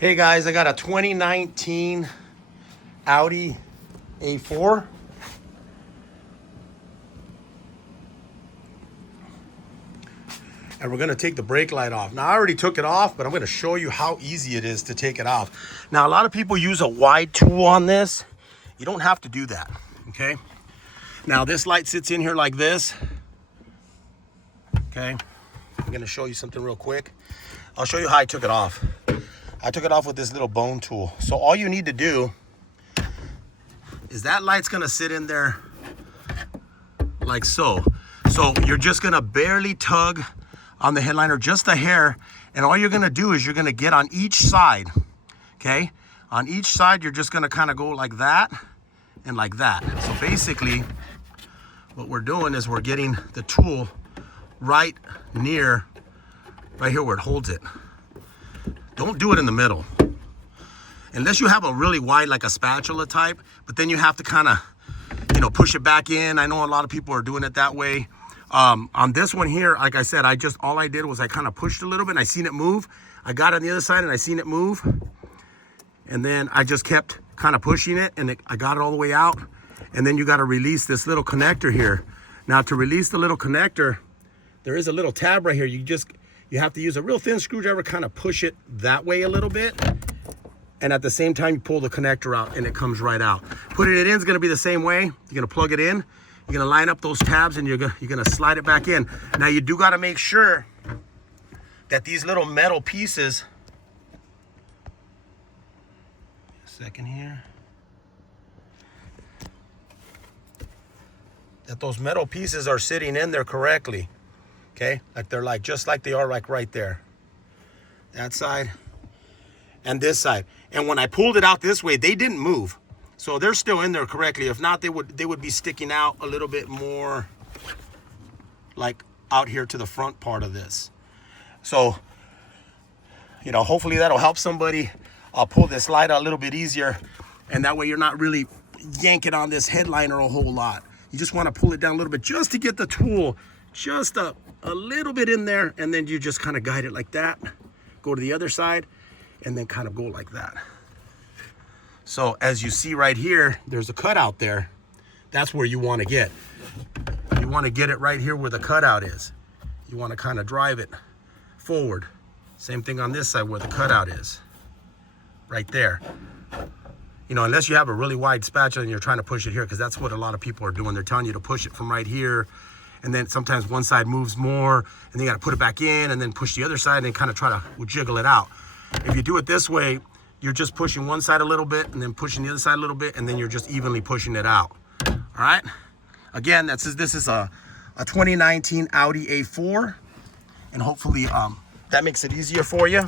Hey guys, I got a 2019 Audi A4. And we're gonna take the brake light off. Now I already took it off, but I'm gonna show you how easy it is to take it off. Now a lot of people use a wide tool on this. You don't have to do that, okay? Now this light sits in here like this, okay? I'm gonna show you something real quick. I'll show you how I took it off. I took it off with this little bone tool. So all you need to do is that light's gonna sit in there like so. So you're just gonna barely tug on the headliner, just a hair, and all you're gonna do is you're gonna get on each side, okay? On each side, you're just gonna kind of go like that and like that. So basically, what we're doing is we're getting the tool right near, right here where it holds it. Don't do it in the middle. Unless you have a really wide, like a spatula type, but then you have to kind of, push it back in. I know a lot of people are doing it that way. On this one here, like I said, all I did was I kind of pushed a little bit and I seen it move. I got on the other side and I seen it move. And then I just kept kind of pushing it and I got it all the way out. And then you got to release this little connector here. Now to release the little connector, there is a little tab right here. You have to use a real thin screwdriver, kind of push it that way a little bit. And at the same time, you pull the connector out and it comes right out. Putting it in is gonna be the same way. You're gonna plug it in, you're gonna line up those tabs and you're gonna slide it back in. Now you do gotta make sure that these little metal pieces, a second here, that those metal pieces are sitting in there correctly, okay? Like they're just like they are like right there. That side and this side. And when I pulled it out this way, they didn't move. So they're still in there correctly. If not, they would be sticking out a little bit more, like out here to the front part of this. So, hopefully that'll help somebody pull this light out a little bit easier. And that way you're not really yanking on this headliner a whole lot. You just want to pull it down a little bit just to get the tool just a little bit in there. And then you just kind of guide it like that. Go to the other side and then kind of go like that. So as you see right here, there's a cutout there. That's where you want to get. You want to get it right here where the cutout is. You want to kind of drive it forward. Same thing on this side where the cutout is. Right there. Unless you have a really wide spatula and you're trying to push it here, because that's what a lot of people are doing. They're telling you to push it from right here. And then sometimes one side moves more and then you got to put it back in and then push the other side and kind of try to jiggle it out. If you do it this way, you're just pushing one side a little bit and then pushing the other side a little bit, and then you're just evenly pushing it out. All right. Again, this is a 2019 Audi A4, and hopefully that makes it easier for you.